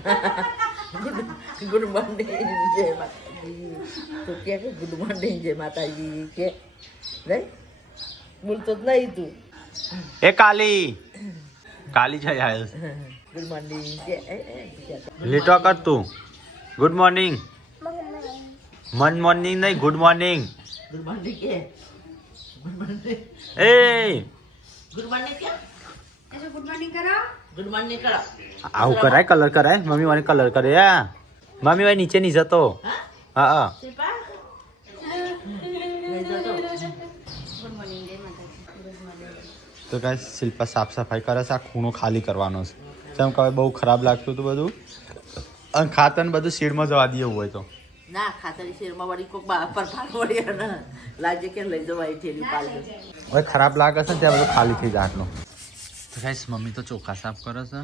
Good morning જય માતાજી. તો કે ગુડ મોર્નિંગ જય માતાજી કે નહીં બોલતો જ નહીં તું. એ કાલી કાલી છે યાર. ગુડ મોર્નિંગ કે લેટો કર તું. Good morning. મોર્નિંગ નહીં ગુડ મોર્નિંગ. ગુડ મોર્નિંગ કે ગુડ મોર્નિંગ એ ગુડ મોર્નિંગ કે ગુડ મોર્નિંગ કરો. ગુડ મોર્નિંગ કરો. આવું કરાય કલર કરાય. મમ્મી મને કલર કરે યા. મમ્મી ભાઈ નીચે નહીં જતો. હા હા શિલ્પા નહીં જતો. ગુડ મોર્નિંગ જય માતાજી. તો કાંઈ શિલ્પા સાફ સફાઈ કરે છે. આ ખૂણો ખાલી કરવાનો છે. જેમ કે બહુ ખરાબ લાગતું હતું બધું. અને ખાતર ને બધું શેડમાં જવા દઈએ એવું હોય તો ના ખાતરી શેરમાં વળી કોક પર ભાગ વળી ને લાગે કે લઈ જવાય ઠેલી પાડી. હવે ખરાબ લાગે છે ને ત્યાં બધું ખાલી થઈ જાય આટલું. તો ગાઈસ મમ્મી તો ચોખા સાફ કરે છે.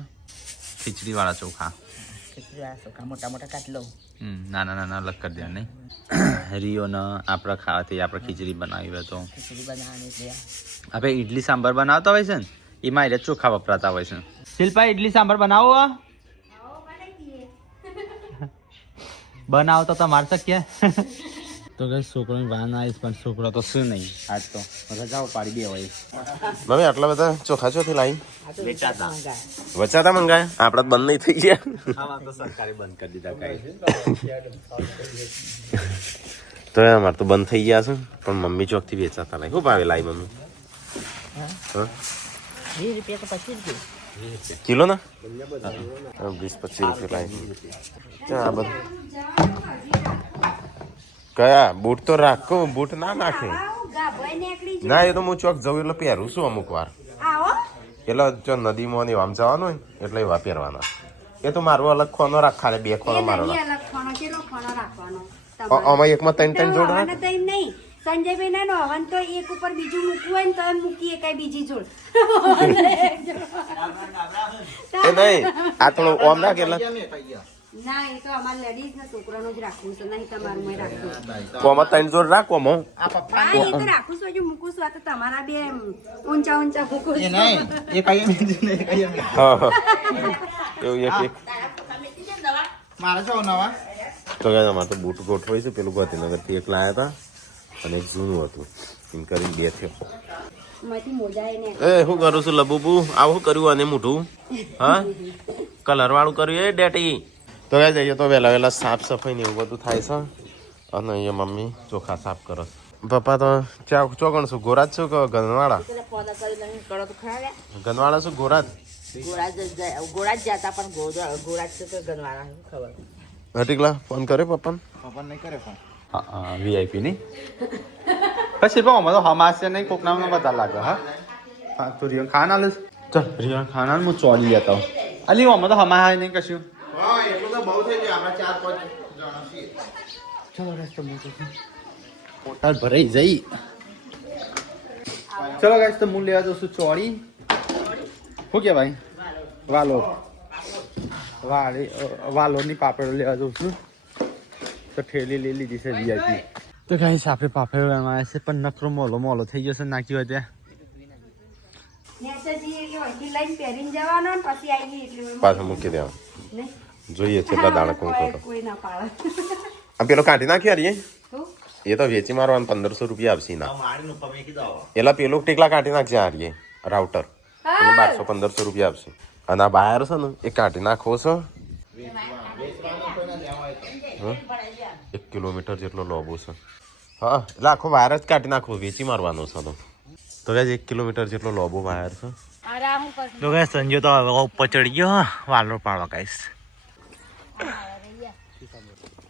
ખીચડીવાળા ચોખા. ખીચડીવાળા ચોખા મોટા મોટા કાઢ લઉં. નાના નાના અલગ કરી દે નહીં. રિયોને આપણે ખાવાથી આપણે ખીચડી બનાવી હોય તો ખીચડી બનાવવાની છે. આપણે ઇડલી સાંભાર બનાવતા હોય છે ને એમાં એટલે ચોખા વપરાતા હોય છે. શિલ્પા ઇડલી સાંભાર બનાવો. બનાવો તો તમારે શક્ય. તો કઈ છોકરોની વાન આવીશ પણ છોકરો તો શું નહીં આજ તો રજાઓ પાડી બે હોય. મમ્મી આટલા બધા ચોખા ચોથી લાવી વેચાતા વચાતા મંગાય આપડા બંધ નહીં થઈ ગયા. ખાવા તો સરકારે બંધ કરી દીધા કઈ. તો અમારે તો બંધ થઈ ગયા છે પણ મમ્મી ચોક થી વેચાતા લાવી. શું ભાવે લાવી મમ્મી? 20 રૂપિયા તો 25 રૂપિયા કિલો ના 20-25 રૂપિયા લાવી. આ બધું કયા બૂટ તો રાખો. બૂટ ના નાખે. ના એ તો હું ચોક જવું એટલે પહેરું છું અમુક વાર. એટલે જો નદીમાં ને આમ જવાનું હોય એટલે એવા પહેરવાના. એ તો મારો અલગ ખોનો રાખ. ખાલી 2 ખોનો મારો આમાં એકમાં 3 જોડ રાખ. સંજયભાઈ ના હવન તો એક ઉપર બીજું મૂકવું હોય ને તો મૂકીએ કઈ બીજી જોડ. એ નહીં આ થોડું ઓમ રાખ એટલે ના એ તો અમારે લેડીઝ ને છોકરાનું જ રાખવું છે નહીં તમારું રાખવું. કોમાં 3 જોડ રાખ. કોમાં હા એ તો રાખું છું હજુ મૂકું છું. આ તો તમારા બે ઊંચા ઊંચા મૂકું છું. હા એવું એક તો ગાય અમારે તો બૂટ ગોઠવાય છે. પેલું ગાંધીનગરથી એક લાયા હતા અને એક જૂનું હતું એમ કરીને 2 થયો. માંથી મોજા એને એ શું કરું છું લબુબુ? આવું કર્યું અને મોઢું હા કલર વાળું કર્યું એ ડેટી. તો ગાય જઈએ તો વહેલા વહેલા સાફ સફાઈ ને એવું બધું થાય છે. અને અહીંયા મમ્મી ચોખા સાફ કરે છે. પપ્પા તો ચોકણ શું ગોરાજ છું કે ગનવાળા? ગનવાળા શું ગોરાજ? ગોળા જ જતા પણ ગોળા જ તો ગનવાળા ખબર. હટીકલા ફોન કર્યો પપ્પાને? પપ્પા નહીં કરે ફોન. હા વીઆઈપી નહીં પછી પણ તો હમાસ છે નહીં. કોક નામનો બધા લાગે. હા તો રિયો ખાના લે. ચાલ રિયો ખાના હું ચોલી લેતા હું. અલી આમાં તો હમા નહીં કશું. ચલો ગાઈસ તો મોટા ભરાઈ જઈ. ચલો ગાઈસ તો હું લેવા જઉં છું ચોળી. શું કે ભાઈ વાલોની પાપડો લેવા જઉં છું. તો ઠેલી લઈ લીધી છે વીઆઈપી. તો ગાઈસ આપણે પાપડ બનાવ્યા છે પણ નકરો મોલો થઈ ગયો છે. નાખ્યો હોય ત્યાં પહેરીને જવાનો ને પછી આવી એટલે પાછો મૂકી દેવા. જોઈએ કેટલા દાણા કોણ કરો. કોઈ ના પાડે. આ પેલો કાઢી નાખી યાર એ તો વેચી મારવાનું 1500 રૂપિયા આપશે ના. એલા પેલું ટીકલા કાઢી નાખજે હારીએ રાઉટર 1200-1500 રૂપિયા આપશે. અને આ બહાર છે ને એ કાઢી નાખો છે. 1 કિલોમીટર જેટલો લોબો છે. હા એટલે આખો વાયર જ કાઢી નાખવો. વેચી મારવાનો છે તો ગાઈસ 1 કિલોમીટર જેટલો લોબો વાયર છે. તો ગાઈસ સંજો તો હવે ઉપર ચડી ગયો વાલો પાડવા. ગાઈસ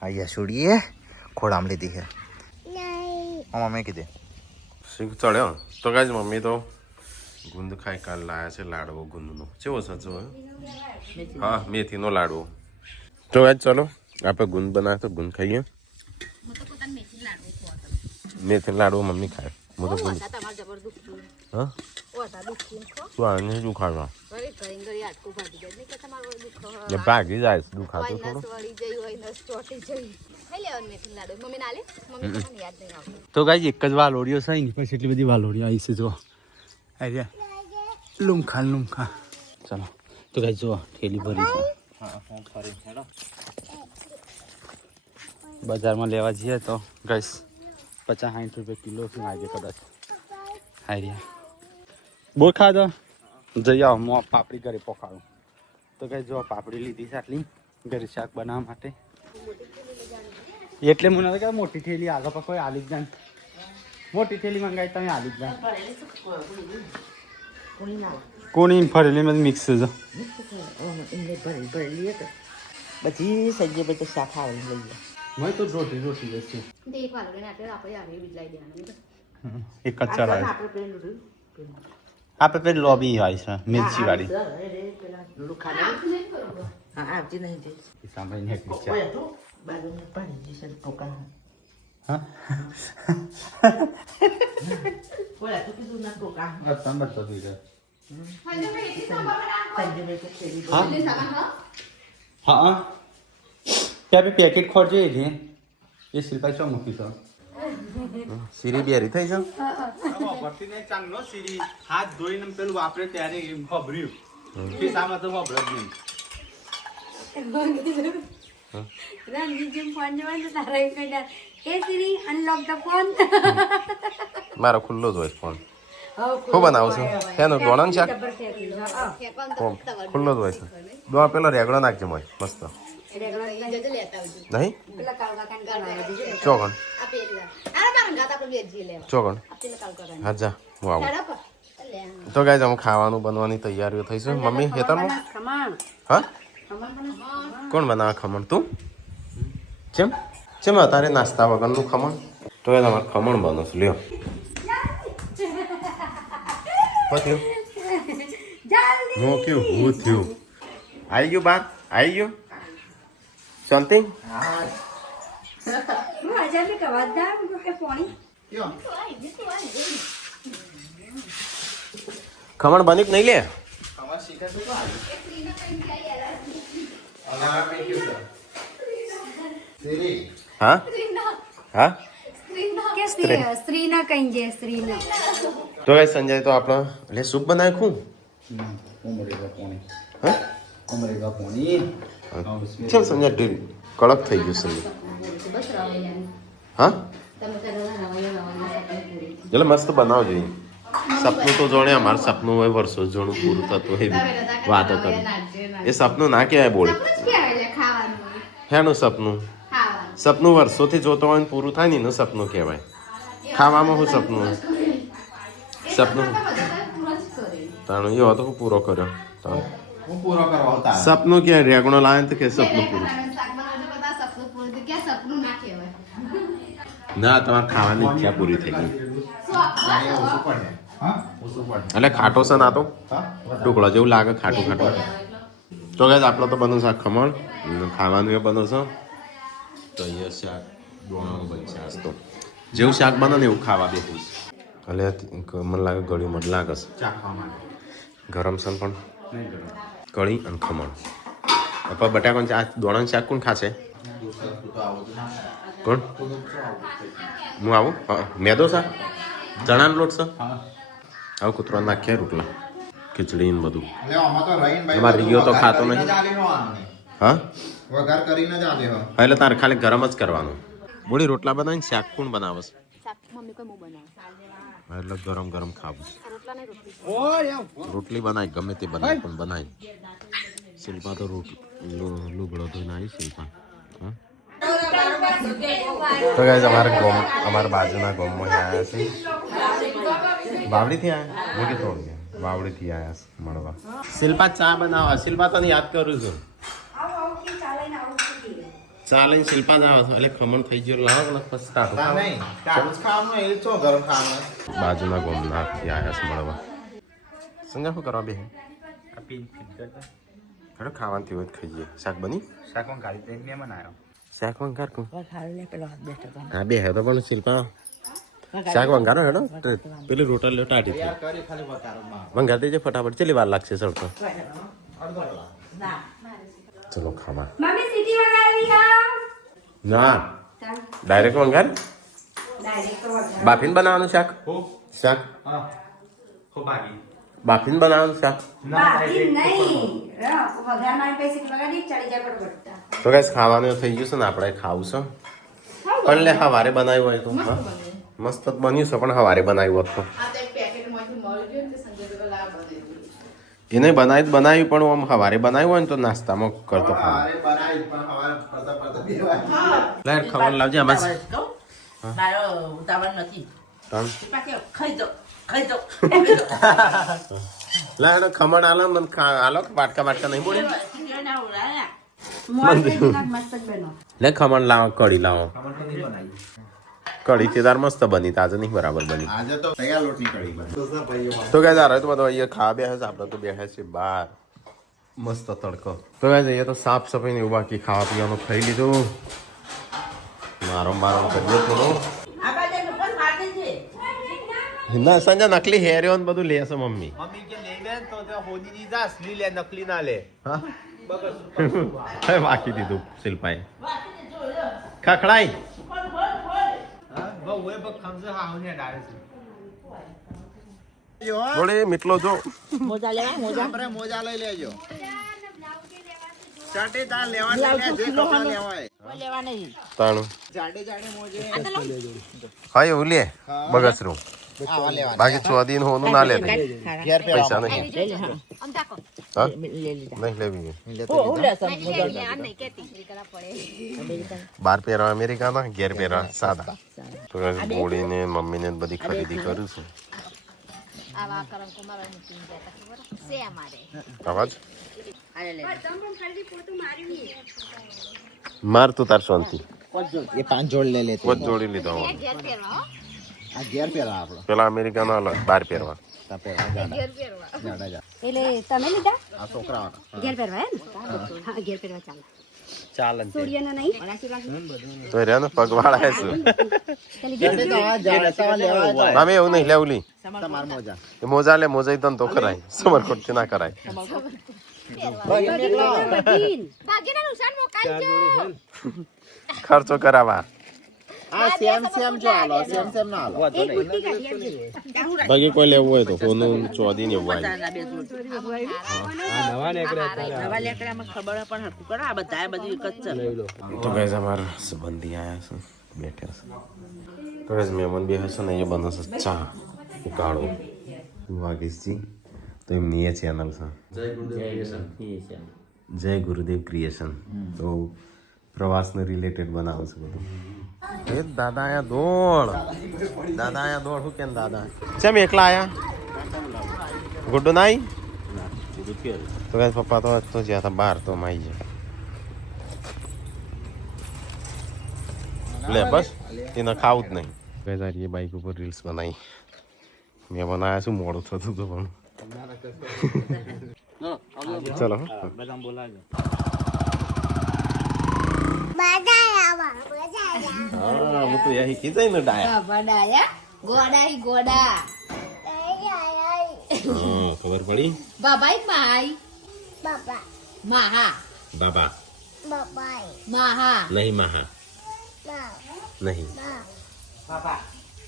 અહીંયા છોડીએ ખોડામ લીધી છે. મમ્મી કીધે શીખ ચડ્યો. તો ગાઈસ મમ્મી તો ગુંદ ખાઈ કાલ લાયા છે લાડવો ગુંદનો. કેવો સાચો? હા મેથીનો લાડવો. તો ગાઈસ ચલો આપણે ગુંદ બનાવે તો ગુંદ ખાઈએ. મેથી લાડવો મમ્મી ખાય. હું તો ગુંદ હા તું આને શું ખાવા ભાગી જાય દુખાતું થોડું. તો ગાઈસ એક જ વાલોડીઓ છે ને પછી એટલી બધી વાલોડીઓ આવી છે. જો lumka. ચલો તો ગાઈસ જો ઠેલી ભરી છે. હા હું ફરી હેડો બજારમાં લેવા જઈએ તો ગઈશ 50-60 રૂપિયા કિલો થી લાગે કદાચ હાર્યા બોલ ખાધો જઈ આવો હું પાપડી ઘરે પકાડું તો કઈ જો પાપડી લીધી છે આટલી ઘરે શાક બનાવવા માટે એટલે મને કે મોટી થેલી આગળ પર કોઈ આલી જ જાય મોટી થેલી મંગાવી તમે આલી જ જાય કોની ફરેલી મેં મિક્સ છે ભરેલી તો પછી સજ્જે પછી શાક આવડી લઈએ મેં તો રોટી લેશે દેખ વાલો ને આપણે આવે બિજલાઈ દેવાનું એક જ ચલાવે આપણે પેલું આપણે પેલી લોબી આવી છે મિર્ચી વાળી હા આવતી નહીં તે સાંભળીને એકલી છે ઓય તો બાજુને પાણી જશે ટોકા હા ઓય તો કીધું ના ટોકા તમે તો દીધો સંજય ભાઈ તો પેલી હા ત્યાં બી પેકેટ ખોરજે છે એ શિલ્પા શું મૂકી છો સીરી બેરી થઈ છે વાપરતી નહીં ચાંગલો સીરી હાથ ધોઈને પેલું વાપરે ત્યારે એમ ખબર્યું ખિસ્સામાં તો ખબર જ નહીં રણજીત જેમ ફોન જવાનું તો તારા એક કઈ એ સિરી અનલોક ધ ફોન મારો ખુલ્લો જ હોય ફોન શું બનાવું છું શેનું દોણાનું શાક ખુલ્લો જ હોય છે દોણા પેલો રેગડો નાખજો મોય મસ્ત નહીં ચોગણ ચોગણ હા જા હું આવું તો ગાય અમે ખાવાનું બનવાની તૈયારીઓ થઈ છે મમ્મી હેતરમાં હા કોણ બનાવે ખમણ તું ચેમ ચેમ તારે નાસ્તા વગરનું ખમણ તો એ તમારે ખમણ બનો છો લ્યો શું થયું હું કયું હું થયું આવી ગયું બાર આવી ગયું શાંતિ ખમણ બન્યું કે નહીં લે હા હા સ્ત્રી ના કઈ છે સ્ત્રી ના તો એ સંજય તો આપણે એટલે સૂપ બનાવ્યું ખું હા ચાલ સંજય ઢીલ કડક થઈ ગયું સંજય હા એટલે મસ્ત બનાવજો જોઈએ સપનું તો જોડે અમારું સપનું હોય વર્ષો જોડું પૂરું થતું હોય એવી વાતો કરી એ સપનું ના કહેવાય બોલ હેનું સપનું સપનું વર્ષોથી જોતો હોય ને પૂરું થાય ને એનું સપનું કહેવાય ખાવામાં શું સપનું સપનું તાણું એવો તો હું પૂરો કર્યો સપનું કે રેગણો લાવે તો કે સપનું પૂરું ના તમારે ખાવાની ઈચ્છા પૂરી થઈ ગઈ એટલે ખાટો છે ના તો ઢોકળા જેવું લાગે ખાટું ખાટું તો ગાઈસ આપણો તો બનવું છે ખમણ ખાવાનું એ બનવું છે તો અહીંયા શાક દોણાનું બનશે આજ તો જેવું શાક બને ને એવું ખાવા બેઠું એટલે મને લાગે ગળ્યું મત લાગે છે ગરમ છે પણ કઢી અને ખમણ પપ્પા બટાકાનું શાક દોણાનું શાક કોણ ખાશે કોણ હું આવું હા મેદો છે ચણાનો લોટ છે આવું કૂતરો નાખ્યા રોટલા ખીચડી ને બધું અમારે રીયો તો ખાતો નહીં હા વઘાર કરીને જ આલે હો એટલે તારે ખાલી ગરમ જ કરવાનું બોલી રોટલા બનાવીને શાક કોણ બનાવે છે એટલે ગરમ ગરમ ખાવું રોટલી બનાવી ગમે તે બનાવી પણ બનાવી શિલ્પા તો લુગડો ધોઈને આવી શિલ્પા તો ગાઈસ અમારા બાજુના ગામમાં આવ્યા છે બાવડીથી આવ્યા હું કે થોડું બાવડીથી આવ્યા છે મળવા શિલ્પા ચા બનાવવા શિલ્પા તને યાદ કરું છું ચાલે શિલ્પા જ આવે છે એટલે ખમણ થઈ ગયો લાવો ને પછી બાજુના ગામનાથી આવ્યા છે મળવા સંજય શું કરવા બે ખરે ખાવાનું થયું ખાઈએ શાક બની શાક વંગાર કું હા બે હે તો પણ શિલ્પા શાક વંગારો હેડો પેલી રોટલ લો ટાટી થઈ વંગાર દેજે ફટાફટ ચેલી વાર લાગશે સડતો ચલો ખાવા મમ્મી સીટી વગાડી ના ડાયરેક્ટ વંગાર બાફીને બનાવવાનું શાક શાક બાફીને બનાવવાનું શાક બાકી નહીં વઘાર મારી પૈસે લગાડી ચડી જાય બરોબર તો કઈ ખાવાનું થઈ ગયું છે ને આપણે ખાવું છે પણ લે સવારે બનાવ્યું હોય તો હા? મસ્ત જ બન્યું છે પણ સવારે બનાવ્યું હોત તો એને બનાવ્યું પણ આમ સવારે બનાવ્યું હોય ને તો નાસ્તામાં કરતો ખાવાનું લે ખબર લાવજે આમાં મારો ઉતાવળ નથી ત્રણ ખાઈ જાઓ ખાઈ જાઓ લે ખમણ આલો મને આલો વાટકા વાટકા નહીં બોલી મસ્ત જ બનો લે ખમણ લાવો કઢી લાવો કઢી તેદાર મસ્ત બની તાજે નહીં બરાબર બની આજે તો તૈયાર લોટની કઢી બની. તો કઈ તારે તો બધો અહીંયા ખાવા બેસે છે આપણે તો બેસે છે બહાર મસ્ત તડકો તો કઈ જઈએ તો સાફ સફાઈ ને એવું બાકી ખાવા પીવાનું ખાઈ લીધું મારો કરીએ થોડો આ બાજુ પણ મારતી છે ના સંજય નકલી હેર્યો ને બધું લે છે મમ્મી મમ્મી કે લઈ લે તો તે હોદીની જા અસલી લે નકલી ના લે હા બાકી દીધું શિલ્પાએ ખખડાઈ હા બહુ એ બક ખમસે હાવને ડાળે છે જોડે મીટલો જો મોજા લેવા મોજા આપણે મોજા લઈ લેજો ચાટે તાર લેવા જે કપડા લેવા હોય લેવા નહીં તાણું જાડે જાડે મોજે હા એવું લે બગસરું આવા લેવા બાકી 6 દિન હોનું ના લે ઘેર પૈસા નહીં હા લે લીધા નહીં લેવી ઓ લે સમ મોજા બાર પહેરવા અમેરિકાના ઘેર પહેરવા સાદા તો ગોળીને મમ્મીને બધી ખરીદી કરું છું અવાજ માર તું તાર શાંતિ એ પાંચ જોડ લઈ લેતો કોઈ જોડી લીધો આ ઘેર પહેલા આપણો પેલા અમેરિકાના અલગ બાર પહેરવા તા પહેલા જાડા જા એટલે તમે લીધા આ છોકરા ઘેર પહેરવા હે ને હા ઘેર પહેરવા ચાલે ચાલે સૂર્યના નહીં તો રહ્યા ને પગવાળા છે જાડે તો આ જાડા લેવા જાય મામી એવું નહીં લેવું લી તમાર મોજા એ મોજા લે મોજા તન તો કરાય સમરકોટ થી ના કરાય ખર્ચો કરાવા આ સેમ જો આલો સેમ ના આલો બાકી કોઈ લેવું હોય તો કોનું ચોદી ને એવું આવી નવા લેકડામાં ખબર પણ હરકું કરે આ બધા બધું એક જ છે તો ગાઈસ અમારા સંબંધી આયા છે બેઠા છે તો ગાઈસ મહેમાન બે હશે ને એ બને છે ચા ઉકાળો વાગીશજી તો એમની એ ચેનલ છે જય ગુરુદેવ ક્રિએશન તો પ્રવાસને રિલેટેડ બનાવે છે બધું એ દાદા આયા દોડ શું કેમ દાદા ચેમ એકલા આયા ગુડ્ડુ નાઈ તો ગાઈસ પપ્પા તો આજ તો જ્યાં હતા બહાર તો માઈ જાય લે બસ એને ખાવું જ નહીં ગાઈસ આ એ બાઈક ઉપર રીલ્સ બનાવી મેં બનાવ્યા શું મોડું થતું હતું પણ ચલો હા હું તો યહી કીધું ને ડાયા ગોડા ખબર પડી બાબાઈ માઈ માહા બાબા માહા નહીં મહા નહીં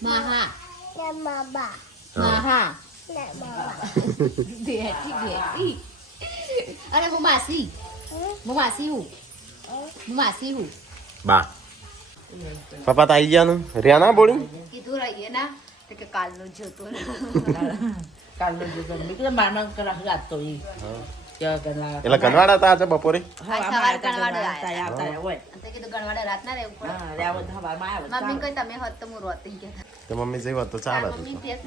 માહા માહા બેઠી અરે હું માસી હું બા પપ્પા તો આવી ગયા ને રહ્યા ના બોલી કીધું રહીએ ના તો કે કાલનું જોતું કાલનો જો મેં કીધું મારમાં કરા રાત તો ઈ ક્યાં કરા એટલે ગનવાડા હતા આજે બપોરે હા અમારે આવતા હોય કીધું ગણવાડે રાત ના રહેવું પડે હા રેવો તો હવારમાં આવ્યો મમ્મી કઈ તમે હોત તો હું રોતી કે તો મમ્મી જેવી વાત તો ચાલે મમ્મી પેસ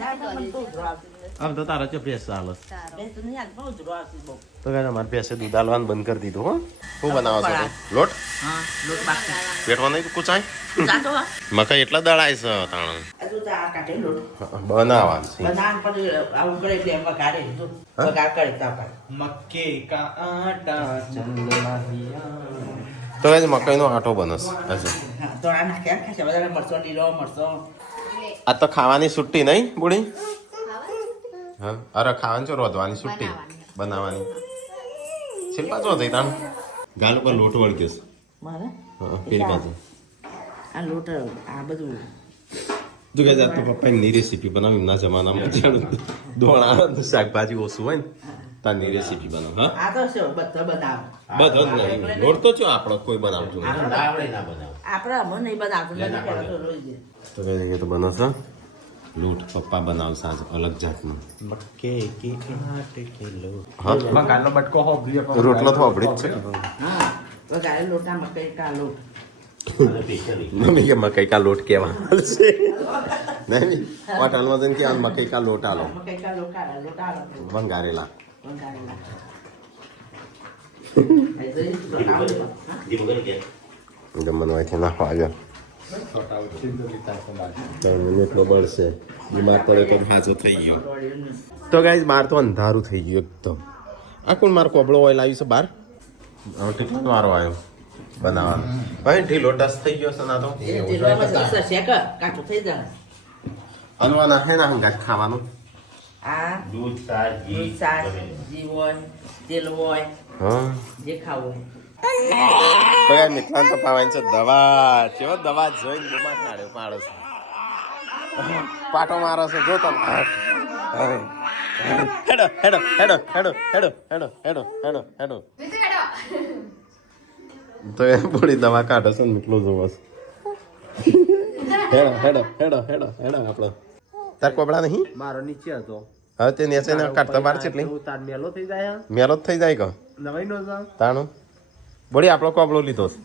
આમ તો તારા ચો ભેંસ ચાલે બેન તું નહીં આજ બહુ જ રોતી બહુ તો કહે અમારે ભેંસે દૂધ આલવાનું બંધ કરી દીધું હો શું બનાવો છો તે? લોટ હા લોટ બાકી પેટમાં નહીં કુચાય જાતો હા મકાઈ એટલા દળાય છે તાણ હજુ તો આ કાઢે લોટ બનાવવાનું છે બનાન પર આવું કરે એટલે એમાં કાઢે તો વગાર કરે તા પર મક્કે કા આટા ચંદમાહિયા તો એ મકાઈનો આટો બનસ હજુ હા તો આ નાખ્યા ખાશે વધારે મરચો લીલો મરચો આ તો ખાવાની છુટ્ટી નહીં બુડી હા અરે ખાવાની છો રોધવાની છુટ્ટી બનાવવાની શિલ્પા જો થઈ તાણ ગાલ ઉપર લોટ વળગ્યો છે મારે હા પેલી બાજુ આ લોટ આ બધું તું કહે તો પપ્પાની રેસીપી બનાવ એમના જમાનામાં જાણું દોણા શાકભાજી ઓછું હોય ને તારની રેસીપી બનાવ હા આ તો શું બધા બનાવો બધો જ નહીં લોટ તો છો આપણો કોઈ બનાવતું નહીં. આપણે અમને નહીં બનાવતું નથી પહેલા તો રોજ દે. તો કઈ તો બનો છો લોટ પપ્પા બનાવશે આજ અલગ જાતનો હા મકાનનો બટકો હોભરી રોટલો તો આપણી જ છે હા વઘારે લોટા મકઈ કા લોટ મમ્મી કે મકઈ કા લોટ કેવા છે નહીં હોટલમાં જઈને કે મકઈ કા લોટ આલો મકઈ કા લોટા આલો વંગારેલા વઘારેલા જમવાનું અહીંથી નાખવા આવ્યા 3 મિનિટનો બળશે બીમાર પડે તો હાજો થઈ ગયો તો ગાઈઝ બહાર તો અંધારું થઈ ગયું એકદમ આ કોણ મારો કોબળો ઓઇલ આવ્યું છે બહાર કેટલો મારો આવ્યો બનાવવાનો ભાઈ ઢીલો ડસ થઈ ગયો છે ના તો શેક કાચું થઈ જાય અનવાના હે ના હંગાત ખાવાનું આ દૂધ છાશ ઘી હોય તેલ હોય હા જે ખાવું હોય તો યાર મિત્રાન તો પાવાની છે દવા કેવો દવા જોઈને બોમાં કાઢ્યો પાડો છે પાટો મારો છે જો તમે હેડો હેડો હેડો હેડો હેડો હેડો હેડો હેડો હેડો તો એ થોડી દવા કાઢો છે ને મિત્રો જોવો છે હેડો હેડો હેડો હેડો હેડો આપણો તાર કોબળા નહીં મારો નીચે હતો હવે તે નેચે ને કાઢતા બાર કેટલી તાર મેલો થઈ જાય મેલો જ થઈ જાય કે નવાઈ નો જા તાણું બોડી આપણો કોબળો લીધો છે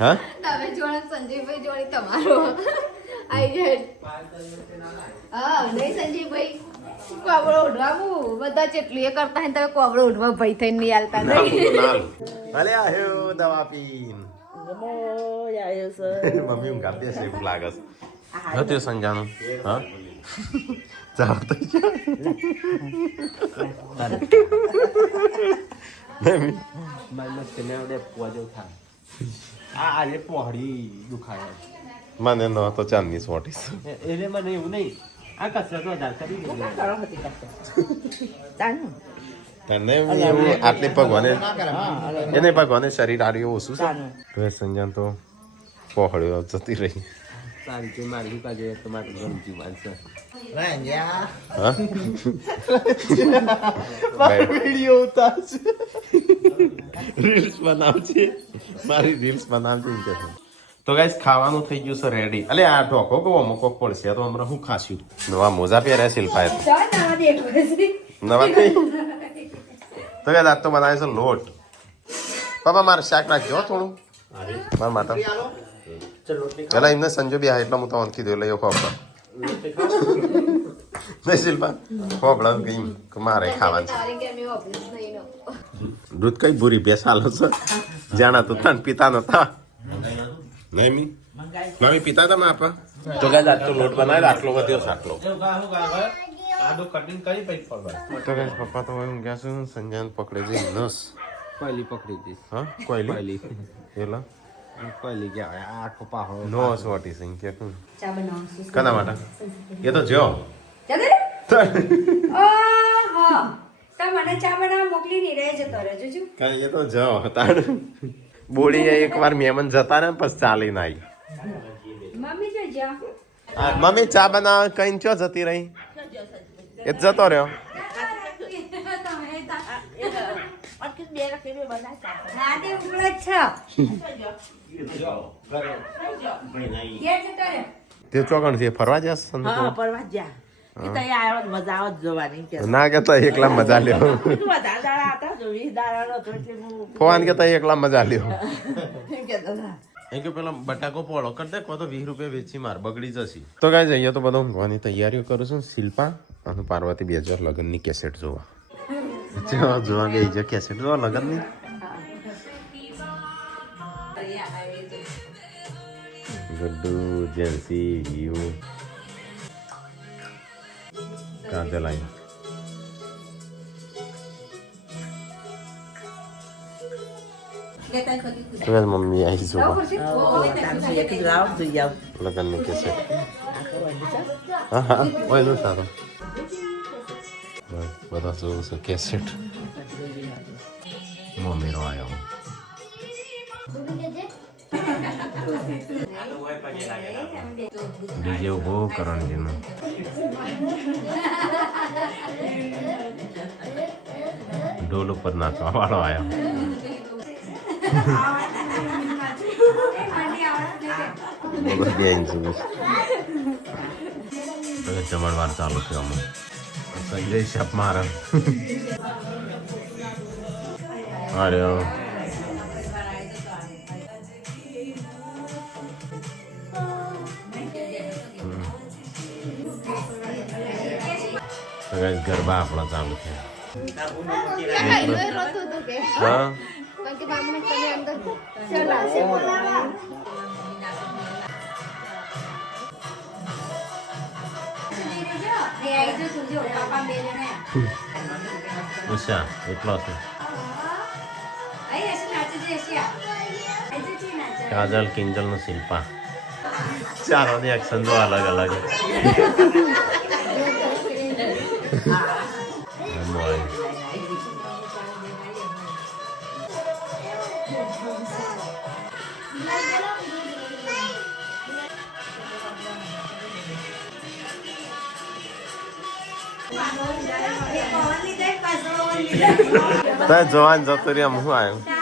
હા તમે જોડે સંજયભાઈ જોડે તમારો આઈ જાય હા નહીં સંજયભાઈ કોબળો ઉઠવાનું બધા જેટલું એ કરતા હોય ને તમે કોબળો ઉઠવા ભય થઈને નહીં હાલતા નહીં અલે આયો દવા પીન ગમો આવ્યો છે મમ્મી ઊંઘ આપી હશે એવું લાગે છે હતું સંજાનું હા ચાલ તો મારી મસ્ત ને આવડે પોજો થાય આ આજે પહોળી દુખાય મને ન તો ચાંદની સોટીસ એટલે મને એવું નહીં આ કસરત વધારે કરી દીધી કરો હતી કરતા તાનું તને એવું આટલી ભગવાને એને ભગવાને શરીર આડ્યું ઓછું છે તાનું હવે સંજાન તો પહોળ્યો જતી રહી સારી છે મારી દુકા જોઈએ તો મારી ગમતી માનશે હા વિડીયો ઉતારશે રીલ્સ બનાવજે મારી રીલ્સ બનાવજે એમ કે તો ગાઈસ ખાવાનું થઈ ગયું છે રેડી અલે આ ઢોકો ગો અમુક પડશે તો હમણાં હું ખાસ્યું નવા મોજા પહેર્યા શિલ્પાએ નવા કઈ તો ગાઈસ આજ તો બનાવે છે લોટ બાબા મારે શાક નાખજો થોડું મારા માતા પેલા એમને સંજો બી એટલે હું તો કીધું લઈ ખોપડા નહીં શિલ્પા ખોપડા કઈ મારે ખાવાનું છે તારી કે મેં ઓફિસ નહીં નો દૂધ કઈ બુરી ભેંસ હાલો છે જાણા તો તન પિતા નતા નહીં મી મમ્મી પિતા હતા આપા તો ગાય આજ તો લોટ બનાવેલો આટલો વધ્યો છે આટલો આડું કટિંગ કરી પછી ફરવા તો ગાય પપ્પા તો એમ ગયા છે સંજાન પકડે છે નસ પહેલી પકડી હતી હા કોઈલી પહેલી એલા પહેલી ગયા આખો પાહો નો સોટી સિંહ કે તું ચા બનાવશું કના માટે એ તો જો ચાલે ઓહો તો મને ચા બનાવવા મોકલી નહીં રહે જતો રહે જોજો કઈ એ તો જો તાણ બોડી એકવાર મહેમાન જતા ને પછી ચાલી ના મમ્મી જોજો મમ્મી ચા બનાવ કઈ ચો જતી રહી એ જ જતો રહ્યો અટકી બે રાખી બે બનાવતા હા તે ઉકળે જ છે ઘેર જતો રહે તે ચોકણ છે ફરવા જશ હા પરવા જા એ તો આવ્યો મજા આવે જોવાની કે ના કેતા એકલા મજા લ્યો વધારે દાડા હતા જો 20 દાડા હતો એટલે હું ફોન કેતા એકલા મજા લ્યો કહેતો હતા એ કે પેલા બટાકો પોળો કર દે કો તો 20 રૂપિયા વેચી માર બગડી જશે તો ગાય જઈએ તો બધો ઊંઘવાની તૈયારીઓ કરું છું શિલ્પા અને પાર્વતી 2000 લગનની કેસેટ જોવા જોવા ગઈ છે કેસેટ જોવા લગનની ગડ્ડુ જેન્સી યુ કાજલ આઈ મમ્મી આવી જોવા એક લાવ જોઈ આવ લગનની કેસેટ હા હા ઓય સારો બધા જોઉં છું કેસેટ મમ્મીનો આવ્યો ડીજે ઉભો કરણજીનું ઢોલ ઉપર નાચવા વાળો આવ્યો જમણવાર ચાલુ થયો અમુક સંજય શપ મારા અરે ગરબા આપણા ચાલુ છે હા ઉષા એટલો છે કાજલ કિંજલ નો શિલ્પા ચારો ની એક્શન તો અલગ અલગ જવાન જતો રહ્યા હું આવ્યો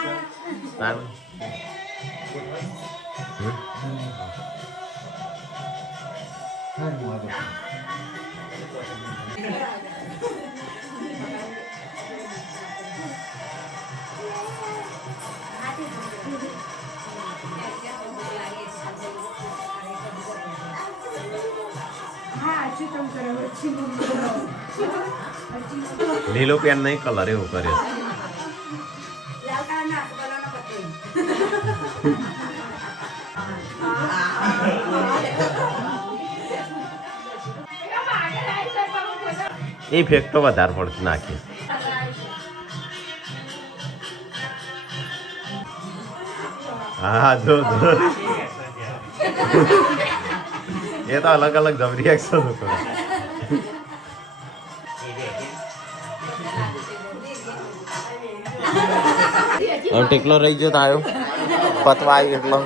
લીલો પેન નહીં કલર એવું કર્યો ઇફેક્ટ તો વધારે પડતી નાખી હા જો એ તો અલગ અલગ જબરી એક્શન હતો ટેકલો રહી ગયો તો આવ્યો પતવા આવ્યો એટલો